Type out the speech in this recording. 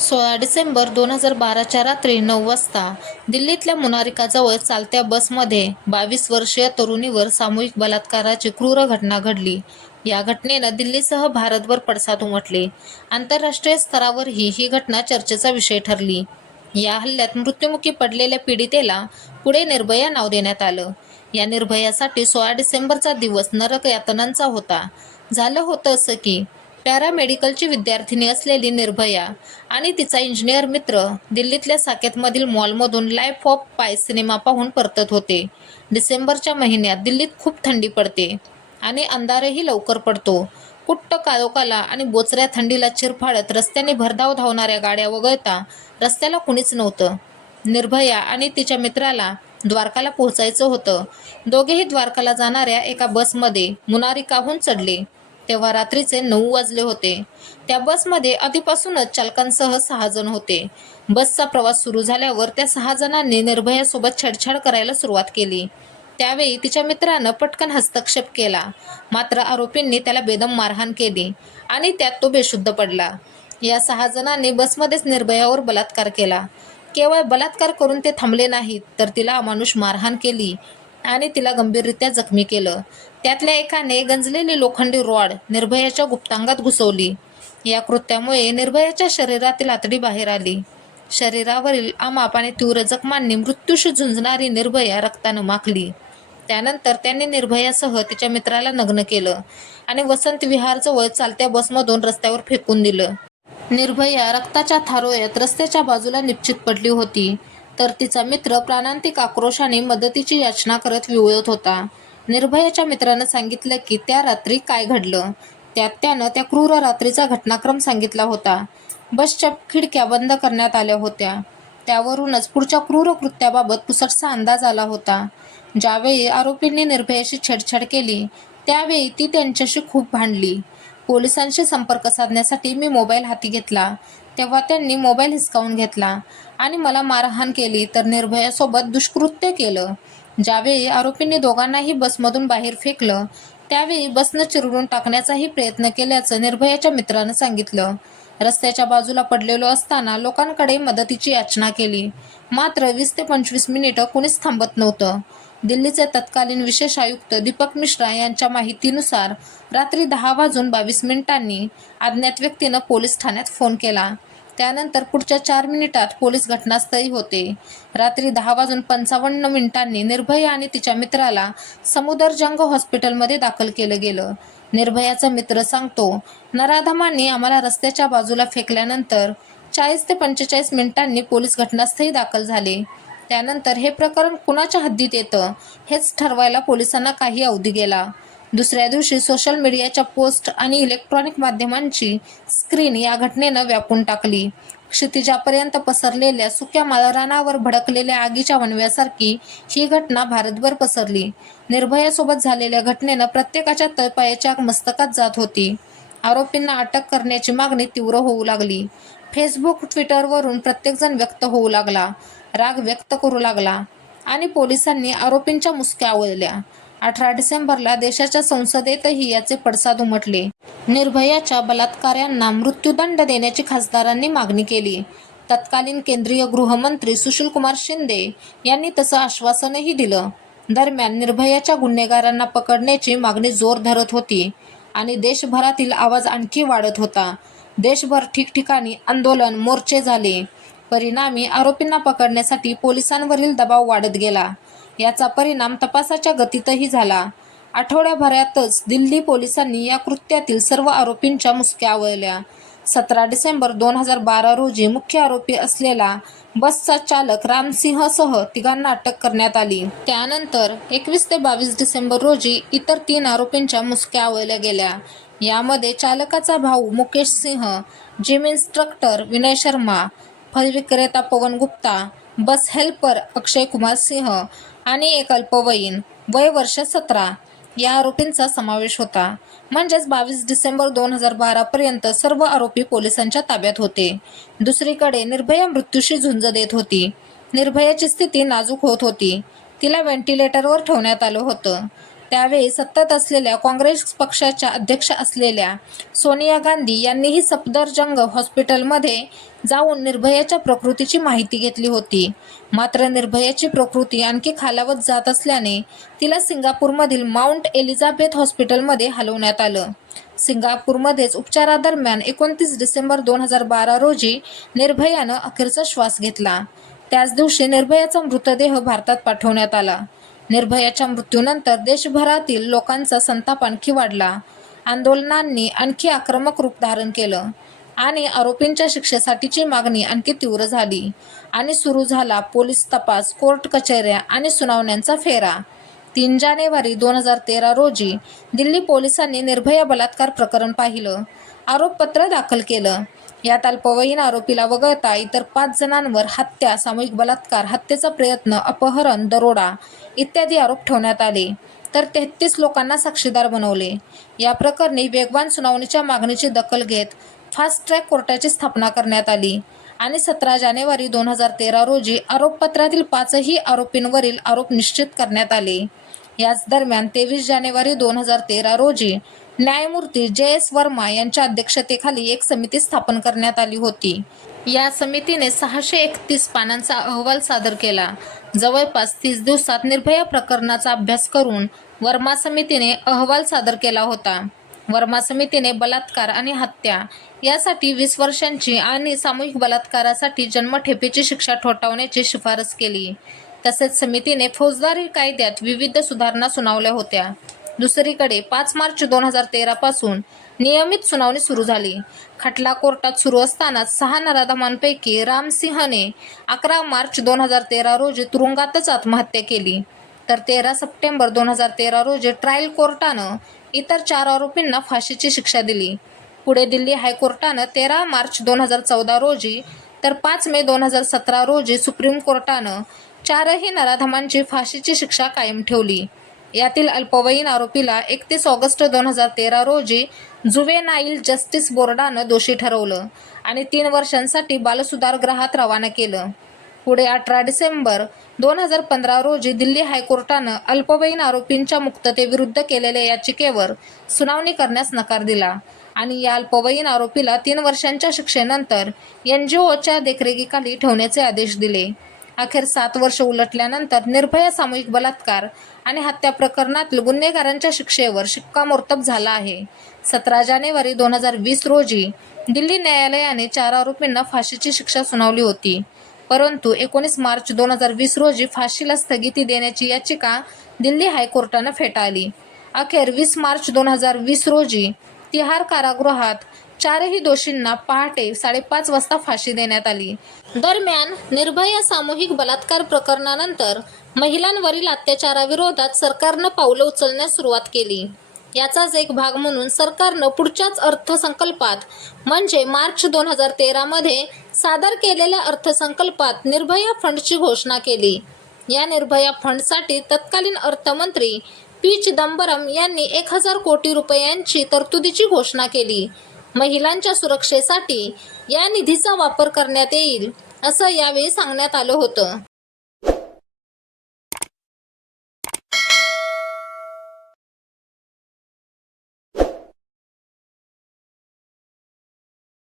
16 डिसेंबर 2012च्या रात्री 9 वाजता दिल्लीतल्या मुनारिकाजवळ चालत्या बसमध्ये 22 वर्षीय तरुणीवर सामूहिक बलात्काराची क्रूर घटना घडली. या घटनेनं दिल्लीसह भारतभर पडसाद उमटले. आंतरराष्ट्रीय स्तरावरही ही घटना चर्चेचा विषय ठरली. या हल्ल्यात मृत्युमुखी पडलेल्या पीडितेला पुढे निर्भया नाव देण्यात आलं. या निर्भयासाठी 16 डिसेंबरचा दिवस नरक यातनांचा होता. झालं होतं असं की पॅरामेडिकलची विद्यार्थिनी असलेली निर्भया आणि तिचा इंजिनियर मित्र दिल्लीतल्या साकेतमधील मॉलमधून लाईफ ऑफ पाय सिनेमा पाहून परतत होते. डिसेंबरच्या महिन्यात दिल्लीत खूप थंडी पडते आणि अंधारही लवकर पडतो. कुट्ट काळोखाला आणि बोचऱ्या थंडीला चिरफाडत रस्त्याने भरधाव धावणाऱ्या गाड्या वगळता रस्त्याला कुणीच नव्हतं. निर्भया आणि तिच्या मित्राला द्वारकाला पोहोचायचं होतं. दोघेही द्वारकाला जाणाऱ्या एका बसमध्ये मुनारिकाहून चढले. तेव्हा रात्रीचे 9 वाजले होते. त्या बसमध्ये आधीपासूनच चालकांसह 6 जण होते. बसचा प्रवास सुरू झाल्यावर त्या 6 जणांनी निर्भयासोबत छेडछाड करायला सुरुवात केली. त्यावेळी तिच्या मित्रानं पटकन हस्तक्षेप केला. मात्र आरोपींनी त्याला बेदम मारहाण केली आणि त्यात तो बेशुद्ध पडला. या 6 जणांनी बसमध्येच निर्भयावर बलात्कार केला. केवळ बलात्कार करून ते थांबले नाहीत, तर तिला अमानुष मारहाण केली आणि तिला गंभीररित्या जखमी केलं. त्यातल्या एकाने गंजलेली लोखंडी रॉड निर्भयाच्या गुप्तांगात घुसवली. या कृत्यामुळे निर्भयाच्या शरीरातील आतडी बाहेर आली. शरीरावरील अमाप आणि तीव्र जखमांनी मृत्यूशी झुंजणारी निर्भया रक्तानं माखली. त्यानंतर त्यांनी निर्भयासह तिच्या मित्राला नग्न केलं आणि वसंत विहारजवळ चालत्या बसमधून रस्त्यावर फेकून दिलं. निर्भया रक्ताच्या थारोळ्यात रस्त्याच्या बाजूला निपचित पडली होती, तर तिचा मित्र प्राणांतिक आक्रोशाने मदतीची याचना करत विवळत होता. निर्भयाच्या मित्रानं सांगितलं की त्या रात्री काय घडलं. त्यात त्यानं त्या क्रूर रात्रीचा घटनाक्रम सांगितला होता. बसच्या खिडक्या बंद करण्यात आल्या होत्या. त्यावरूनच पुढच्या क्रूर कृत्याबाबत पुसटसा अंदाज आला होता. ज्यावेळी आरोपींनी निर्भयाशी छेडछाड केली, त्यावेळी ती त्यांच्याशी खूप भांडली. पोलिसांशी संपर्क साधण्यासाठी मी मोबाईल हाती घेतला, तेव्हा त्यांनी मोबाईल हिसकावून घेतला आणि मला मारहाण केली, तर निर्भयासोबत दुष्कृत्य केलं. ज्यावेळी आरोपींनी दोघांनाही बसमधून बाहेर फेकलं, त्यावेळी बसनं चिरडून टाकण्याचाही प्रयत्न केल्याचं निर्भयाच्या मित्रानं सांगितलं. रस्त्याच्या बाजूला पडलेलो असताना लोकांकडे मदतीची याचना केली, मात्र 20 ते 25 मिनिटं कुणीच थांबत नव्हतं. दिल्लीचे तत्कालीन विशेष आयुक्त दीपक मिश्रा यांच्या माहितीनुसार रात्री 10:22 अज्ञात व्यक्तीनं पोलीस ठाण्यात फोन केला. त्यानंतर पुढच्या 4 मिनिटात पोलीस घटनास्थळी होते. रात्री 10:55 निर्भया आणि तिच्या मित्राला समुदरजंग हॉस्पिटलमध्ये दाखल केलं गेलं. निर्भयाचा मित्र सांगतो, नराधमांनी आम्हाला रस्त्याच्या बाजूला फेकल्यानंतर 40 ते 45 मिनिटांनी पोलीस घटनास्थळी दाखल झाले. त्यानंतर हे प्रकरण कुणाच्या हद्दीत येतं हेच ठरवायला पोलिसांना काही अवधी गेला. दुसऱ्या दिवशी सोशल मीडियाच्या पोस्ट आणि इलेक्ट्रॉनिक माध्यमांची स्क्रीन या घटनेनं व्यापून टाकली. क्षितिजापर्यंत पसरलेल्या सुक्या माळरानावर भडकलेल्या आगीच्या वणव्यासारखी ही घटना भारतभर पसरली. निर्भयासोबत झालेल्या घटनेनं प्रत्येकाच्या तळपायाच्या मस्तकात जात होती. आरोपींना अटक करण्याची मागणी तीव्र होऊ लागली. फेसबुक, ट्विटरवरून प्रत्येकजण व्यक्त होऊ लागला, राग व्यक्त करू लागला आणि पोलिसांनी आरोपींच्या मुसक्या आवळल्या. 18 डिसेंबरला देशाच्या संसदेतही याचे पडसाद उमटले. निर्भयाच्या बलात्काऱ्यांना मृत्यूदंड देण्याची खासदारांनी मागणी केली. तत्कालीन केंद्रीय गृहमंत्री सुशीलकुमार शिंदे यांनी तसं आश्वासनही दिलं. दरम्यान निर्भयाच्या गुन्हेगारांना पकडण्याची मागणी जोर धरत होती आणि देशभरातील आवाज आणखी वाढत होता. देशभर ठिकठिकाणी आंदोलन, मोर्चे झाले. परिणामी आरोपींना पकडण्यासाठी पोलिसांवरील दबाव वाढत गेला. याचा परिणाम तपासाच्या गतीतही झाला. आठवड्याभरातच दिल्ली पोलिसांनी या कृत्यातील सर्व आरोपींच्या मुसक्या आवळल्या. 17 डिसेंबर 2012 रोजी मुख्य आरोपी असलेला बसचा चालक रामसिंहसह 3 अटक करण्यात आली. त्यानंतर 21 ते 22 डिसेंबर रोजी इतर 3 आरोपींच्या मुसक्या आवळल्या गेल्या. यामध्ये चालकाचा भाऊ मुकेश सिंह, जिम इन्स्ट्रक्टर विनय शर्मा, फल विक्रेता पवन गुप्ता, बस हेल्पर अक्षय कुमार सिंह आणि एक अल्पवयीन वय वर्ष 17 या आरोपींचा समावेश होता. म्हणजेच 22 डिसेंबर 2012 पर्यंत सर्व आरोपी पोलिसांच्या ताब्यात होते. दुसरीकडे निर्भया मृत्यूशी झुंज देत होती. निर्भयाची स्थिती नाजूक होत होती. तिला व्हेंटिलेटरवर ठेवण्यात आलं होतं. त्यावेळी सत्तेत असलेल्या काँग्रेस पक्षाच्या अध्यक्ष असलेल्या सोनिया गांधी यांनीही सफदरजंग हॉस्पिटलमध्ये जाऊन निर्भयाच्या प्रकृतीची माहिती घेतली होती. मात्र निर्भयाची प्रकृती आणखी खालावत जात असल्याने तिला सिंगापूरमधील माउंट एलिझाबेथ हॉस्पिटलमध्ये हलवण्यात आलं. सिंगापूरमध्येच उपचारादरम्यान 29 डिसेंबर 2012 रोजी निर्भयानं अखेरचा श्वास घेतला. त्याच दिवशी निर्भयाचा मृतदेह भारतात पाठवण्यात आला. निर्भयाच्या मृत्यूनंतर देशभरातील लोकांचा संताप आणखी वाढला. आंदोलनांनी आणखी आक्रमक रूप धारण केलं आणि आरोपींच्या शिक्षेसाठीची मागणी आणखी तीव्र झाली आणि सुरू झाला पोलीस तपास, कोर्ट कचेऱ्या आणि सुनावण्यांचा फेरा. 3 जानेवारी 2013 रोजी दिल्ली पोलिसांनी निर्भया बलात्कार प्रकरण पाहिलं. आरोपपत्र दाखल केलं. यात अल्पवयीन आरोपीला वगळता इतर 5 जणांवर हत्या, सामूहिक बलात्कार, हत्येचा प्रयत्न, अपहरण, दरोडा इत्यादी आरोप ठेवण्यात आले, तर 33 लोकांना साक्षीदार बनवले. या प्रकरणी वेगवान सुनावणीच्या मागणीची दखल घेत फास्ट ट्रॅक कोर्टाची स्थापना करण्यात आली आणि 17 जानेवारी 2013 रोजी आरोपपत्रातील 5ही आरोपींवरील आरोप निश्चित करण्यात आले. याच दरम्यान 23 जानेवारी 2013 रोजी न्यायमूर्ती JS वर्मा यांच्या अध्यक्षतेखाली एक समिती स्थापन करण्यात आली होती. या समितीने 631 पानांचा अहवाल सादर केला. जवळपास 30 दिवसात निर्भया प्रकरणाचा अभ्यास करून वर्मा समितीने अहवाल सादर केला होता. वर्मा समितीने बलात्कार आणि हत्या यासाठी 20 वर्षांची आणि सामूहिक बलात्कारासाठी जन्मठेपेची शिक्षा ठोठावण्याची शिफारस केली. तसेच समितीने फौजदारी कायद्यात विविध सुधारणा सुनावल्या होत्या. दुसरीकडे 5 मार्च 2013 पासून नियमित सुनावणी सुरू झाली. खटला कोर्टात सुरू असतानाच 6 नराधमांपैकी राम सिंहने 11 मार्च 2013 रोजी तुरुंगातच आत्महत्या केली, तर 13 सप्टेंबर 2013 रोजी ट्रायल कोर्टानं इतर 4 आरोपींना फाशीची शिक्षा दिली. पुढे दिल्ली हायकोर्टानं 13 मार्च 2014 रोजी तर 5 मे 2017 रोजी सुप्रीम कोर्टानं 4ही नराधमांची फाशीची शिक्षा कायम ठेवली. यातील अल्पवयीन आरोपीला 31 ऑगस्ट 2013 रोजी जुवेनाईल जस्टिस बोर्डानं दोषी ठरवलं आणि 3 वर्षांसाठी बालसुधारगृहात रवाना केलं. पुढे 18 डिसेंबर 2015 रोजी दिल्ली हायकोर्टानं अल्पवयीन आरोपींच्या मुक्ततेविरुद्ध केलेल्या याचिकेवर सुनावणी करण्यास नकार दिला आणि या अल्पवयीन आरोपीला 3 वर्षांच्या शिक्षेनंतर NGOच्या देखरेखीखाली ठेवण्याचे आदेश दिले. अखेर 7 वर्ष उलटल्यानंतर निर्भया सामूहिक बलात्कार आणि हत्या प्रकरणातील गुन्हेगारांच्या शिक्षेवर शिक्कामोर्तब झाला आहे. 17 जानेवारी 2020 रोजी दिल्ली न्यायालयाने 4 आरोपींना फाशीची शिक्षा सुनावली होती, परंतु 19 मार्च 2020 रोजी फाशीला स्थगिती देण्याची याचिका दिल्ली हायकोर्टानं फेटाळली. अखेर 20 मार्च 2020 रोजी तिहार कारागृहात 4ही दोषींना पहाटे 5:30 वाजता फाशी देण्यात आली. दरम्यान निर्भया सामूहिक बलात्कार प्रकरणानंतर महिलांवरील अत्याचाराविरोधात सरकारनं पावलं उचलण्यास सुरुवात केली. याचाच एक भाग म्हणून सरकारनं पुढच्याच अर्थसंकल्पात म्हणजे मार्च 2013 मध्ये सादर केलेल्या अर्थसंकल्पात निर्भया फंडची घोषणा केली. या निर्भया फंडसाठी तत्कालीन अर्थमंत्री P. चिदंबरम यांनी 1000 कोटी रुपयांची तरतुदीची घोषणा केली. महिलांच्या सुरक्षेसाठी या निधीचा वापर करण्यात येईल असं यावेळी सांगण्यात आलं होतं.